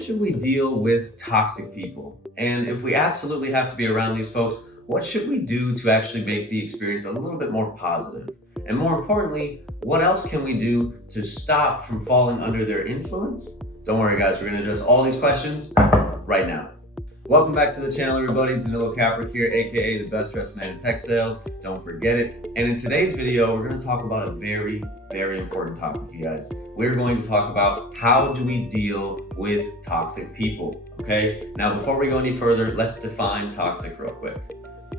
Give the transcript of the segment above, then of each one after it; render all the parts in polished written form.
should we deal with toxic people? And if we absolutely have to be around these folks, what should we do to actually make the experience a little bit more positive? And more importantly, what else can we do to stop from falling under their influence? Don't worry guys, we're gonna address all these questions right now. Welcome back to the channel, everybody. Untitled Chapter here, aka the best dressed man in tech sales. Don't forget it. And in today's video, we're going to talk about a very, very important topic, you guys. We're going to talk about how do we deal with toxic people. Okay. Now, before we go any further, let's define toxic real quick.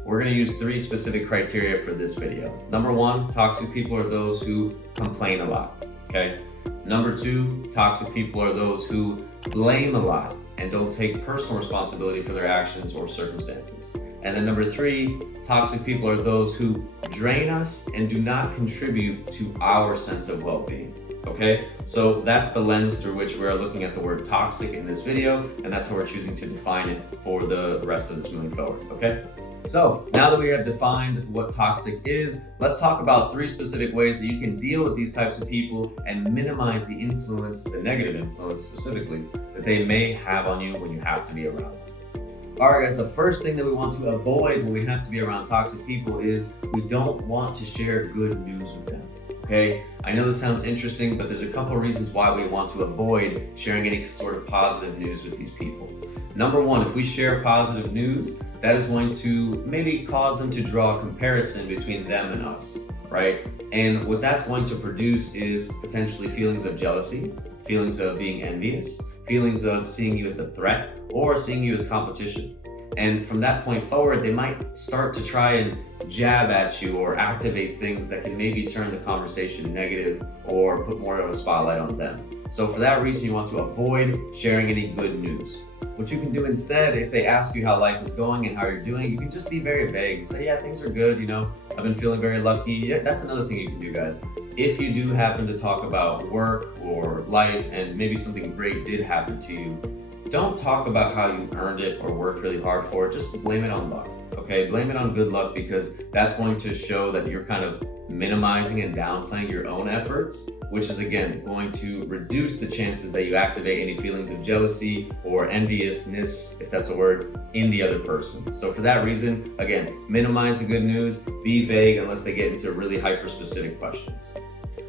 We're going to use 3 specific criteria for this video. Number 1, toxic people are those who complain a lot. Okay. Number 2, toxic people are those who blame a lot and don't take personal responsibility for their actions or circumstances. And then number 3, toxic people are those who drain us and do not contribute to our sense of well-being. Okay, so that's the lens through which we're looking at the word toxic in this video, and that's how we're choosing to define it for the rest of this moving forward, okay? So now that we have defined what toxic is, let's talk about 3 specific ways that you can deal with these types of people and minimize the influence, the negative influence specifically, that they may have on you when you have to be around them. All right guys, the first thing that we want to avoid when we have to be around toxic people is we don't want to share good news with them. Okay, I know this sounds interesting, but there's a couple of reasons why we want to avoid sharing any sort of positive news with these people. Number 1, if we share positive news, that is going to maybe cause them to draw a comparison between them and us, right? And what that's going to produce is potentially feelings of jealousy, feelings of being envious, feelings of seeing you as a threat or seeing you as competition. And from that point forward, they might start to try and jab at you or activate things that can maybe turn the conversation negative or put more of a spotlight on them. So for that reason, you want to avoid sharing any good news. What you can do instead, if they ask you how life is going and how you're doing, you can just be very vague and say, yeah, things are good, you know, I've been feeling very lucky. Yeah, that's another thing you can do, guys. If you do happen to talk about work or life and maybe something great did happen to you, don't talk about how you earned it or worked really hard for it. Just blame it on luck, okay? Blame it on good luck, because that's going to show that you're kind of minimizing and downplaying your own efforts, which is again going to reduce the chances that you activate any feelings of jealousy or enviousness, if that's a word, in the other person. So for that reason, again, minimize the good news, be vague unless they get into really hyper-specific questions.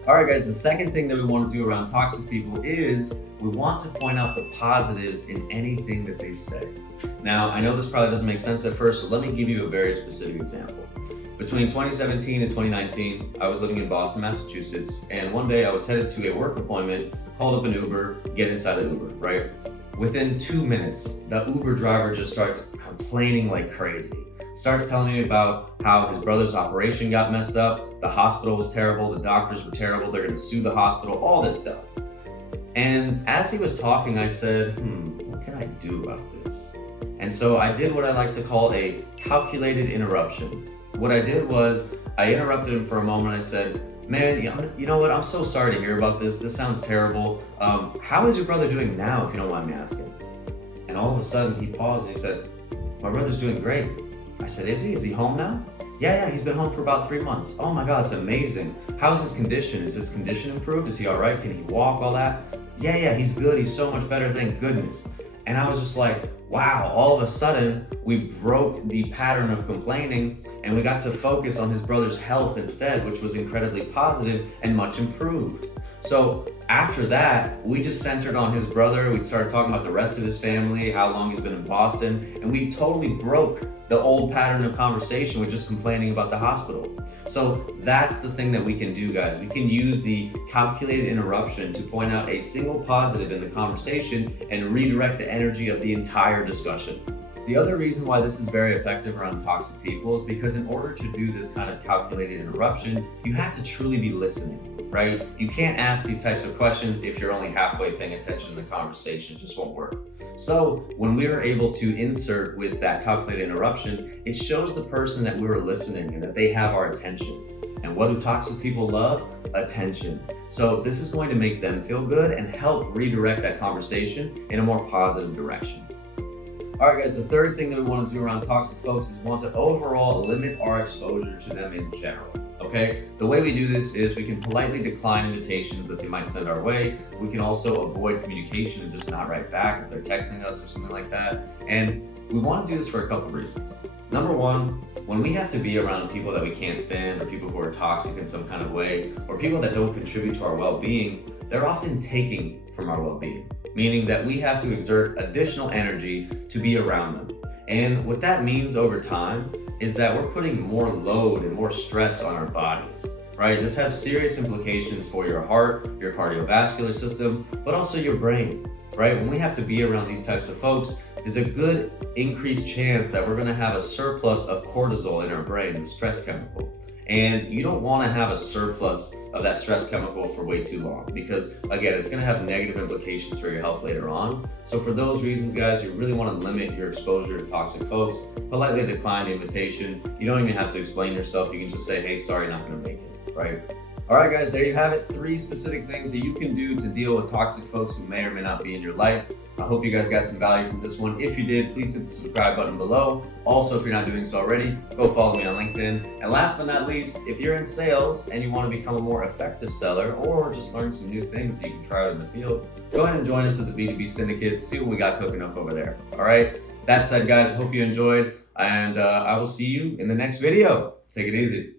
All right, guys, the second thing that we want to do around toxic people is we want to point out the positives in anything that they say. Now, I know this probably doesn't make sense at first, so let me give you a very specific example. Between 2017 and 2019, I was living in Boston, Massachusetts, and one day I was headed to a work appointment, called up an Uber, get inside the Uber, right? Within 2 minutes, the Uber driver just starts complaining like crazy. Starts telling me about how his brother's operation got messed up, the hospital was terrible, the doctors were terrible, they're gonna sue the hospital, all this stuff. And as he was talking, I said, what can I do about this? And so I did what I like to call a calculated interruption. What I did was I interrupted him for a moment. I said, man, you know what? I'm so sorry to hear about this. This sounds terrible. How is your brother doing now, if you don't mind me asking? And all of a sudden he paused and he said, my brother's doing great. I said, is he? Is he home now? Yeah, he's been home for about 3 months. Oh my God, it's amazing. How's his condition? Is his condition improved? Is he all right? Can he walk, all that? Yeah, he's good. He's so much better, thank goodness. And I was just like, wow, all of a sudden we broke the pattern of complaining and we got to focus on his brother's health instead, which was incredibly positive and much improved. So after that, we just centered on his brother. We started talking about the rest of his family, how long he's been in Boston, and we totally broke the old pattern of conversation with just complaining about the hospital. So that's the thing that we can do, guys. We can use the calculated interruption to point out a single positive in the conversation and redirect the energy of the entire discussion. The other reason why this is very effective around toxic people is because in order to do this kind of calculated interruption, you have to truly be listening, right? You can't ask these types of questions if you're only halfway paying attention to the conversation. It just won't work. So when we were able to insert with that calculated interruption, it shows the person that we were listening and that they have our attention. And what do toxic people love? Attention. So this is going to make them feel good and help redirect that conversation in a more positive direction. All right, guys, the third thing that we want to do around toxic folks is we want to overall limit our exposure to them in general. Okay, the way we do this is we can politely decline invitations that they might send our way. We can also avoid communication and just not write back if they're texting us or something like that. And we want to do this for a couple of reasons. Number one, when we have to be around people that we can't stand, or people who are toxic in some kind of way, or people that don't contribute to our well-being, they're often taking from our well-being, meaning that we have to exert additional energy to be around them. And what that means over time is that we're putting more load and more stress on our bodies, right? This has serious implications for your heart, your cardiovascular system, but also your brain, right? When we have to be around these types of folks, there's a good increased chance that we're gonna have a surplus of cortisol in our brain, the stress chemical. And you don't want to have a surplus of that stress chemical for way too long, because again, it's going to have negative implications for your health later on. So for those reasons, guys, you really want to limit your exposure to toxic folks. Politely decline the invitation. You don't even have to explain yourself. You can just say, hey, sorry, not going to make it, right? All right, guys, there you have it. 3 specific things that you can do to deal with toxic folks who may or may not be in your life. I hope you guys got some value from this one. If you did, please hit the subscribe button below. Also, if you're not doing so already, go follow me on LinkedIn. And last but not least, if you're in sales and you want to become a more effective seller or just learn some new things that you can try out in the field, go ahead and join us at the B2B Syndicate. See what we got cooking up over there. All right. That said, guys, I hope you enjoyed, and I will see you in the next video. Take it easy.